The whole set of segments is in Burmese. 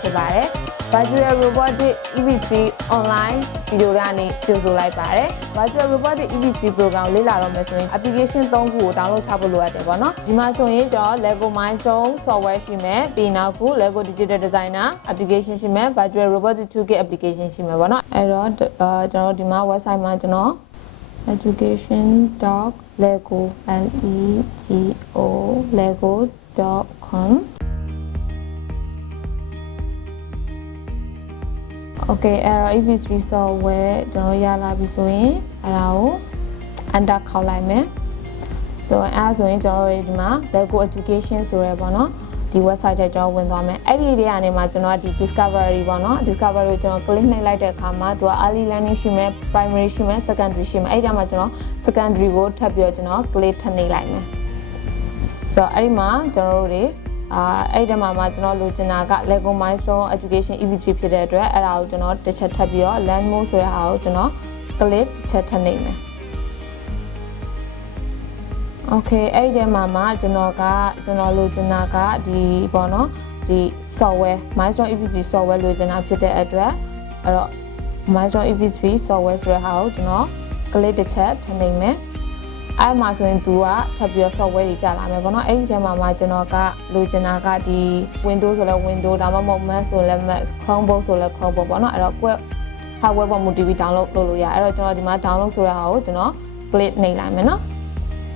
ဖြစ်ပါတယ် Virtual Robotics EV3 online ဗီဒီယိုကနေကြိုဆိုလိုက်ပါတယ် Virtual Robotics EV3 program ကိုလေ့လာတော့မယ်ဆိုရင် application 3 ခုကို download ချဖို့လိုအပ်တယ်ပေါ့နော်ဒီမှာဆိုရင်ကျွန်တော် LEGO Mindstorms software ရှိမယ်ပြီးနောက်ခု LEGO Digital Designer application ရှိမယ် Virtual Robotics Toolkit application ရှိမယ်ပေါ့နော်အဲ့တော့ကျွန်တော်ဒီမှာ website မှာကျွန်တော် education.lego.com Okay, error EV3 software ကျွန်တော်ရလာပြီဆိုရင်အဲ့ဒါကို enter ခေါက်လိုက်မယ်ဆိုတော့အဲ့ဒါဆိုရင်ကျွန်တော်တို့ဒီမှာ LEGO education ဆိုရဲပေါ့နော်ဒီ website ထဲကျွန်တော်ဝင်သွားမယ်အဲ့ဒီတွေကနေမှကျွန်တော်ဒီ discovery ပေါ့နော် discovery ကိုကျွန်တော် click နှိပ်လိုက်တဲ့အခါမှာသူက early learning ရှိမယ် primary ရှိမယ် secondary ရှိမယ်အဲ့ဒီမှာကျွန်တော် secondary ကိုထပ်ပြီးတော့ကျွန်တော် click ထပ်နှိပ်လိုက်မယ်ဆိုတော့အဲ့ဒီမှာကျွန်တော်တို့တွေအဲ့ဒီမှာမှကျွန်တော်လိုချင်တာက LEGO Mindstorms Education EV3 ဖြစ်တဲ့အတွက်အဲ့ဒါကိုကျွန်တော်တစ်ချက်ထပ်ပြီးတော့ learn more ဆိုတဲ့ဟာကိုကျွန်တော် click တစ်ချက်ထပ်နှိပ်မယ် Okay အဲ့ဒီမှာမှကျွန်တော်လိုချင်တာကဒီပေါ့နော်ဒီ software Mindstorms EV3 software လိုချင်တာဖြစ်တဲ့အတွက်အဲ့တော့ Mindstorms EV3 software ဆိုတဲ့ဟာကိုကျွန်တော် click တစ်ချက်ထပ်နှိပ်မယ်အဲ့မှာဆိုရင်သူကထပ်ပြီးတော့ software တွေကြာလာမယ်ပေါ့နော်အဲ့ဒီထဲမှာကျွန်တော်ကလိုချင်တာကဒီ Windows ဆိုလဲ Windows ဒါမှမဟုတ် Mac ဆိုလဲ Mac Chromebook ဆိုလဲ Chromebook ပေါ့နော်အဲ့တော့ hardware ပေါ်မူတည်ပြီး download လုပ်လို့ရတယ်အဲ့တော့ကျွန်တော်ဒီမှာ download ဆိုတဲ့ဟာကိုကျွန်တော် click နှိပ်လိုက်မယ်နော်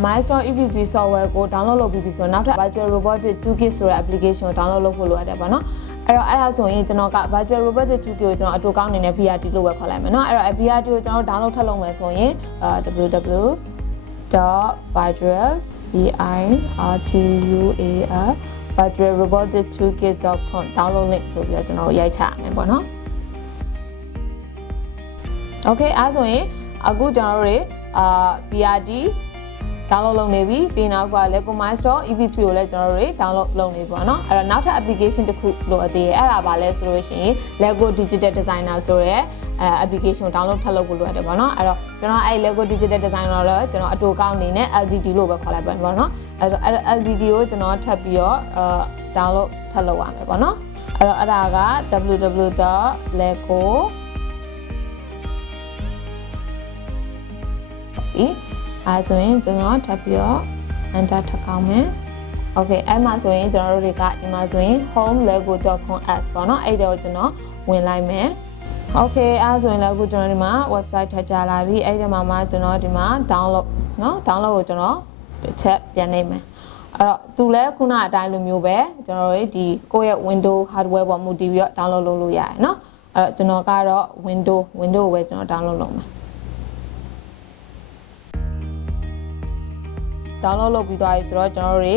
Mindstorms EV3 software ကို download လုပ်ပြီးပြီဆိုတော့နောက်ထပ် Virtual Robotics Toolkit ဆိုတဲ့ application ကို download လုပ်ဖို့လိုရတယ်ပေါ့နော်အဲ့တော့အဲ့ဒါဆိုရင်ကျွန်တော်က Virtual Robotics Toolkit ကိုကျွန်တော်အတူကောင်းနေတဲ့ VRT လို့ပဲခေါ်လိုက်မယ်နော်အဲ့တော့ VRT ကိုကျွန်တော် download ထပ်လုပ်မယ်ဆိုရင်virtual.roboticstoolkit.com download link ဆိုပြီးတော့ကျွန်တော်ရိုက်ချရမယ်ပေါ့နော် Okay အဲ့ဆိုရင်အခုကျွန်တော်တို့တွေVRT download လုပ်နေပြီပြီးနောက်က LEGO Mindstorms EV3 ကိုလည်းကျွန်တော်တို့တွေ download လုပ်နေပြီပေါ့နော်အဲ့တော့နောက်ထပ် application တစ်ခုလိုအပ်သေးတယ်အဲ့ဒါပါလဲဆိုလို့ရှိရင် LEGO Digital Designer ဆိုတဲ့application ကို download ထပ်လုပ်ဖို့လိုအပ်တယ်ပေါ့နော်အဲ့တော့ကျွန်တော်အဲ့ LEGO Digital Designer တော့ကျွန်တော်အတူကောင်းအနေနဲ့ LDD လို့ပဲခေါ်လိုက်ပါပေါ့နော်အဲ့တော့ LDD ကိုကျွန်တော်ထပ်ပြီးတော့download ထပ်လုပ်ရမယ်ပေါ့နော်အဲ့တော့အဲ့ဒါက www.legoအဲ့ဆိုရင်ကျွန်တော်ထပ်ပြီးတော့ enter ထပ်ကောင်းမယ် Okay အဲ့မှာဆိုရင်ကျွန်တော်တို့တွေကဒီမှာဆိုရင် home.lego.com as ပေါ့နော်အဲ့ဒါကိုကျွန်တော်ဝင်လိုက်မယ် Okay အဲ့ဆိုရင်လည်းအခုကျွန်တော်ဒီမှာ website ထပ်ကြလာပြီအဲ့ဒီမှာကျွန်တော်ဒီမှာ download เนาะ download ကိုကျွန်တော်တစ်ချက်ပြန်နှိပ်မယ်အဲ့တော့သူလည်းခုနအတိုင်းလိုမျိုးပဲကျွန်တော်တို့ဒီကိုယ့်ရဲ့ window hardware ပေါ်မူတည်ပြီးတော့ download လုပ်လို့ရတယ်เนาะအဲ့တော့ကျွန်တော်ကတော့ window ကိုပဲကျွန်တော် download လုပ်မယ် download လုပ်ပြီးသွားပြီဆိုတော့ကျွန်တော်တို့တွေ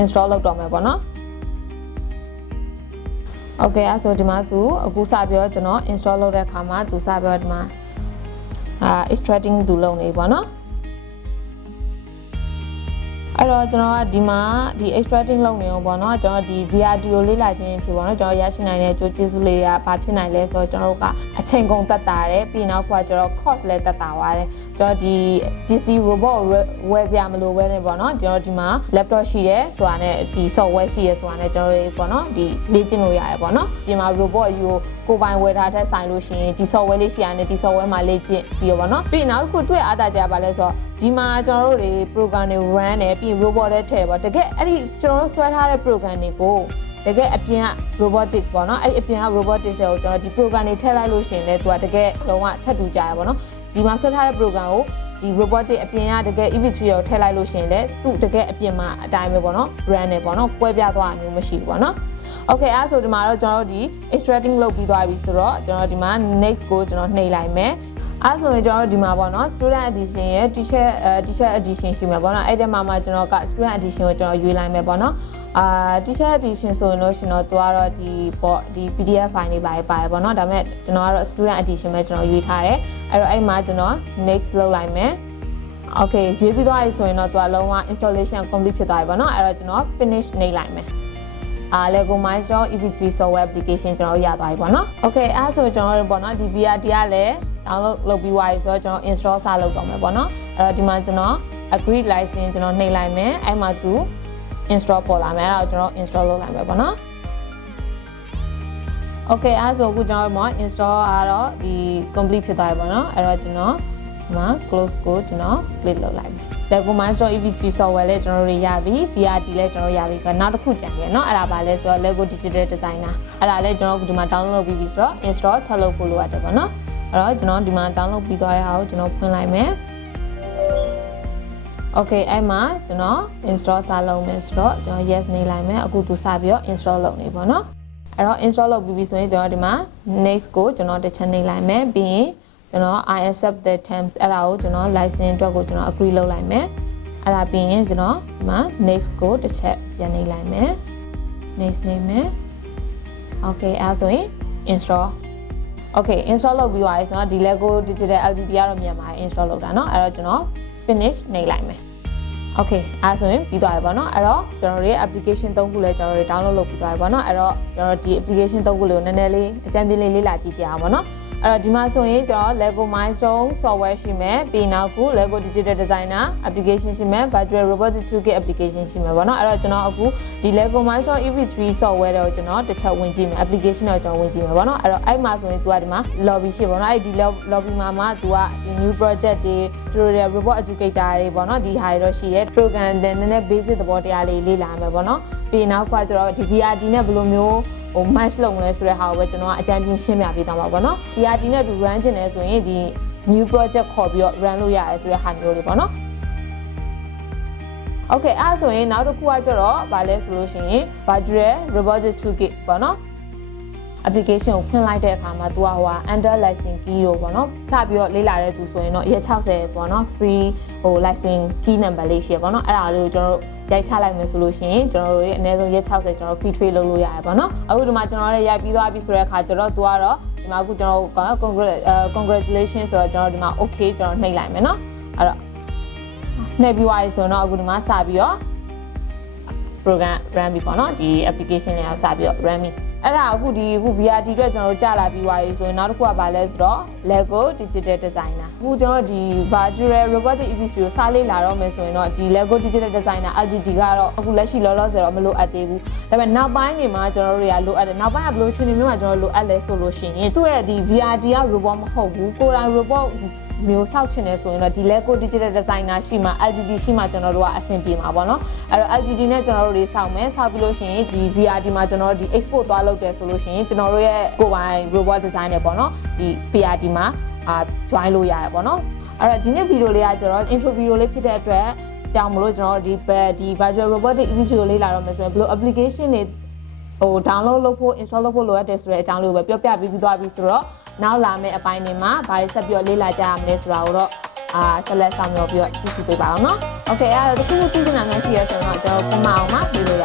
install လုပ်တော့မယ်ပေါ့နော် Okay အဲ့ဆိုဒီမှာသူအခုစပြီးတော့ကျွန်တော် install လုပ်တဲ့အခါမှာသူစပြီးတော့ဒီမှာextracting သူလုပ်နေပေါ့နော်အဲ့တော့ကျွန်တော်ကဒီမှာဒီ extracting လုပ်နေအောင်ပေါ့နော်ကျွန်တော်ဒီ VRT ကိုလေ့လာခြင်းဖြစ်ပေါ့နော်ကျွန်တော်ရရှိနိုင်တဲ့ကြိုးကျေးဇူးလေးတွေကဘာဖြစ်နိုင်လဲဆိုတော့ကျွန်တော်တို့ကအချိန်ကုန်သက်သာတယ်ပြီးနောက်ကကျွန်တော် cost လည်းသက်သာသွားတယ်ကျွန်တော်ဒီပစ္စည်း robot ဝယ်စရာမလိုဘဲနဲ့ပေါ့နော်ကျွန်တော်ဒီမှာ laptop ရှိတယ်ဆိုတာနဲ့ဒီ software ရှိရဆိုတာနဲ့ကျွန်တော်တို့ပေါ့နော်ဒီလေ့ကျင့်လို့ရတယ်ပေါ့နော်ပြင်မှာ robot ယူကိုပိုင်ဝယ်ထားတဲ့ဆိုင်လို့ရှိရင်ဒီ software လေးရှိရတယ်ဒီ software မှာလေ့ကျင့်ပြီးတော့ပေါ့နော်ပြီးနောက်တစ်ခုသူ့ရဲ့အားသာချက်ပါလဲဆိုတော့ဒီမှာကျွန်တော်တို့တွေ program တွေ run တယ်ပြီး robot တွေထည့်ပေါ့တကယ်အဲ့ဒီကျွန်တော်တို့ဆွဲထားတဲ့ program တွေကိုတကယ်အပြင်က robotic ပေါ့နော်အဲ့ဒီအပြင်က robotic တွေကိုကျွန်တော်ဒီ program တွေထည့်လိုက်လို့ရှိရင်လည်းသူကတကယ်လုံးဝထပ်တူကြရပေါ့နော်ဒီမှာဆွဲထားတဲ့ program ကိုဒီ robotic အပြင်ကတကယ် EV3 ကိုထည့်လိုက်လို့ရှိရင်လည်းသူတကယ်အပြင်မှာအတိုင်းပဲပေါ့နော် run တယ်ပေါ့နော်ကွဲပြားသွားတာမျိုးမရှိဘူးပေါ့နော် Okay အဲ့ဆိုဒီမှာတော့ကျွန်တော်တို့ဒီ extracting လုပ်ပြီးသွားပြီဆိုတော့ကျွန်တော်ဒီမှာ next ကိုကျွန်တော်နှိပ်လိုက်မယ်အဲ့ဆိုရင်ကျွန်တော်တို့ဒီမှာပေါ့နော် student edition ရဲ့ t-shirt edition ရှိမှာပေါ့နော်အဲ့ဒီမှာကျွန်တော်က student edition ကိုကျွန်တော်ရွေးလိုက်မယ်ပေါ့နော်t-shirt edition ဆိုရင်လို့ရှင်တော့သူကတော့ဒီပေါ့ဒီ PDF file တွေပါတယ်ပေါ့နော်ဒါပေမဲ့ကျွန်တော်ကတော့ student edition ပဲကျွန်တော်ရွေးထားတယ်အဲ့တော့အဲ့မှာကျွန်တော် next လုပ်လိုက်မယ် Okay ရွေးပြီးသွားပြီဆိုရင်တော့သူကလုံးဝ installation complete ဖြစ်သွားပြီပေါ့နော်အဲ့တော့ကျွန်တော် finish နှိပ်လိုက်မယ်LEGO Mindstorms EV3 software application ကျွန်တော်ရသွားပြီပေါ့နော် Okay အဲ့ဆိုကျွန်တော်တို့ပေါ့နော်ဒီ VRT ကလည်း download လုပ်ပြီးသွားပြီဆိုတော့ကျွန်တော် install စလုပ်တော့မယ်ပေါ့နော်အဲ့တော့ဒီမှာကျွန်တော် agree license ကျွန်တော်နှိပ်လိုက်မယ်အဲ့မှာသူ install ပေါ်လာမယ်အဲ့တော့ကျွန်တော် install လုပ်လိုက်မယ်ပေါ့နော် Okay အဲ့ဆိုအခုကျွန်တော်တို့ install ကတော့ဒီ complete ဖြစ်သွားပြီပေါ့နော်အဲ့တော့ကျွန်တော်ဒီမှာ close ကိုကျွန်တော် click လုပ်လိုက်မယ် LEGO Mindstorms EV3 software လည်းကျွန်တော်တို့ရပြီ VRD လည်းကျွန်တော်ရပြီနောက်တစ်ခုကြံခဲ့เนาะအဲ့ဒါပါလဲဆိုတော့ LEGO Digital Designer အဲ့ဒါလည်းကျွန်တော်ဒီမှာ download လုပ်ပြီးပြီဆိုတော့ install ထပ်လုပ်ဖို့လိုအပ်တယ်ပေါ့နော်အဲ့တော့ကျွန်တော်ဒီမှာ download ပြီးသွားတဲ့ဟာကိုကျွန်တော်ဖွင့်လိုက်မယ် Okay အဲ့မှာကျွန်တော် install စလုပ်မယ်ဆိုတော့ကျွန်တော် yes နေလိုက်မယ်အခုသူစပြီးတော့ install လုပ်နေပေါ့နော်အဲ့တော့ install လုပ်ပြီးပြီဆိုရင်ကျွန်တော်ဒီမှာ next ကိုကျွန်တော်တစ်ချက်နေလိုက်မယ်ပြီးရင်ကျွန်တော် I accept the terms အဲ့ဒါကိုကျွန်တော် license အတွက်ကိုကျွန်တော် agree လုပ်လိုက်မယ်အဲ့ဒါပြီးရင်ကျွန်တော်ဒီမှာ next ကိုတစ်ချက်ပြန်နေလိုက်မယ် next နေမယ် Okay အဲ့ဆိုရင် install Okay install လုပ်ပြီးသွားပြီဆိုတော့ဒီ LEGO Digital LTD ကတော့မြန်ပါတယ် install လုပ်တာเนาะအဲ့တော့ကျွန်တော် finish နေလိုက်မယ် Okay အဲ့ဆိုရင်ပြီးသွားပြီပေါ့နော်အဲ့တော့ကျွန်တော်တို့ရဲ့ application 3ခုလည်းကျွန်တော်တို့ download လုပ်ပြီးသွားပြီပေါ့နော်အဲ့တော့ကျွန်တော်ဒီ application 3ခုလေးကိုနည်းနည်းလေးအကြံပေးလေးလေ့လာကြည့်ကြအောင်ပေါ့နော်အဲ့တော့ဒီမှာဆိုရင်ကျွန်တော် LEGO Mindstorms software ရှိမယ်ပြီးနောက်ခု LEGO Digital Designer application ရှိမယ် Virtual Robotics Toolkit application ရှိမယ်ပေါ့နော်အဲ့တော့ကျွန်တော်အခုဒီ LEGO Mindstorms EV3 software တွေကိုကျွန်တော်တစ်ချက်ဝင်ကြည့်မယ် application တော့ကျွန်တော်ဝင်ကြည့်မယ်ပေါ့နော်အဲ့တော့အဲ့မှာဆိုရင် तू ကဒီမှာ lobby ရှိပေါ့နော်အဲ့ဒီ lobby မှာ तू ကဒီ new project တွေ tutorial robot educator တွေပေါ့နော်ဒီဟာတွေတော့ရှိရဲ့ program တွေနည်းနည်း basic သဘောတရားလေးလေ့လာမယ်ပေါ့နော်ပြီးနောက်ကကျတော့ဒီ VRD နဲ့ဘယ်လိုမျိုးmatch လုပ်မလဲဆိုတဲ့ဟာကိုပဲကျွန်တော်အကြံပြရှင်းပြပေးသွားမှာပေါ့နော် VRD နဲ့တူ run ချင်တယ်ဆိုရင်ဒီ new project ခေါ်ပြီးတော့ run လုပ်ရတယ်ဆိုတဲ့ဟာမျိုးလေးပေါ့နော် Okay အဲ့ဆိုရင်နောက်တစ်ခုကကျတော့ဗာလဲဆိုလို့ရှိရင် Virtual Robotics Toolkit ပေါ့နော် application ကိုဖွင့်လိုက်တဲ့အခါမှာ तू ကဟို under license key တော့ပေါ့နော်စပြီးတော့လေ့လာတဲ့သူဆိုရင်တော့ရက်60ပေါ့နော် free license key number လေးရှိရပေါ့နော်အဲ့ဒါလေးကိုကျွန်တော်တို့ရိုက်ချလိုက်မယ်ဆိုလို့ရှိရင်ကျွန်တော်တို့ရဲ့အနည်းဆုံးရက်60ကျွန်တော် free trade လုပ်လို့ရတယ်ပေါ့နော်အခုဒီမှာကျွန်တော်လည်းရိုက်ပြီးသွားပြီဆိုတဲ့အခါကျတော့ तू ကတော့ဒီမှာအခုကျွန်တော်congratulations ဆိုတော့ကျွန်တော်ဒီမှာ okay ကျွန်တော်နှိပ်လိုက်မယ်နော်အဲ့တော့နှိပ်ပြီးသွားပြီဆိုတော့အခုဒီမှာစပြီးတော့ program run ပြီပေါ့နော်ဒီ application လေးကိုစပြီးတော့ run ပြီအဲ့ဒါအခု VRD အတွက်ကျွန်တော်တို့ကြာလာပြီးသွားပြီဆိုရင်နောက်တစ်ခုကဘာလဲဆိုတော့ LEGO Digital Designer အခုကျွန်တော်ဒီ Virtual Robotics EV3 ကိုစလေးလာတော့မယ်ဆိုရင်တော့ဒီ LEGO Digital Designer LTD ကတော့အခုလက်ရှိလောလောဆယ်တော့မလိုအပ်သေးဘူးဒါပေမဲ့နောက်ပိုင်းနေမှာကျွန်တော်တို့တွေကလိုအပ်တယ်နောက်ပိုင်းကဘယ်လိုအခြေအနေမျိုးမှာကျွန်တော်တို့လိုအပ်လဲဆိုလို့ရှိရင်သူ့ရဲ့ဒီ VRD က robot မဟုတ်ဘူးကိုယ်တိုင် robot မျိုးဆောက်ချင်တယ်ဆိုရင်တော့ဒီ LEGO Digital Designer ရှိမှ LTD ရှိမှကျွန်တော်တို့ကအဆင်ပြေမှာပေါ့နော်အဲ့တော့ LTD နဲ့ကျွန်တော်တို့တွေဆောက်မယ်ဆောက်ပြီးလို့ရှိရင်ဒီ VRD မှာကျွန်တော်တို့ဒီ export သွားလုပ်တယ်ဆိုလို့ရှိရင်ကျွန်တော်တို့ရဲ့ကိုယ်ပိုင် robot design နဲ့ပေါ့နော်ဒီ VRD မှာjoin လို့ရတယ်ပေါ့နော်အဲ့တော့ဒီနေ့ဗီဒီယိုလေးကကျွန်တော် intro video လေးဖြစ်တဲ့အတွက်ကြောင့်မလို့ကျွန်တော်ဒီ Virtual Robotics EV3 ကိုလေ့လာတော့မယ်ဆိုရင်ဘယ်လို application တွေdownload လုပ်ဖို့ install လုပ်ဖို့လိုအပ်တယ်ဆိုတဲ့အကြောင်းလေးကိုပဲပြောပြပြီးသွားပြီဆိုတော့နောက်လာမယ့်အပိုင်းတွေမှာဘာတွေဆက်ပြီးတော့လေ့လာကြရမလဲဆိုတာကိုတော့ဆက်လက်ဆောင်ပြောပြီးတော့ကြည့်ကြည့်ပေးပါအောင်နော်။ Okay အဲ့တော့တခုခုသိချင်တာများရှိရဆိုတော့ကျွန်တော်ပုံမှန်အောင်မှာဗီဒီယို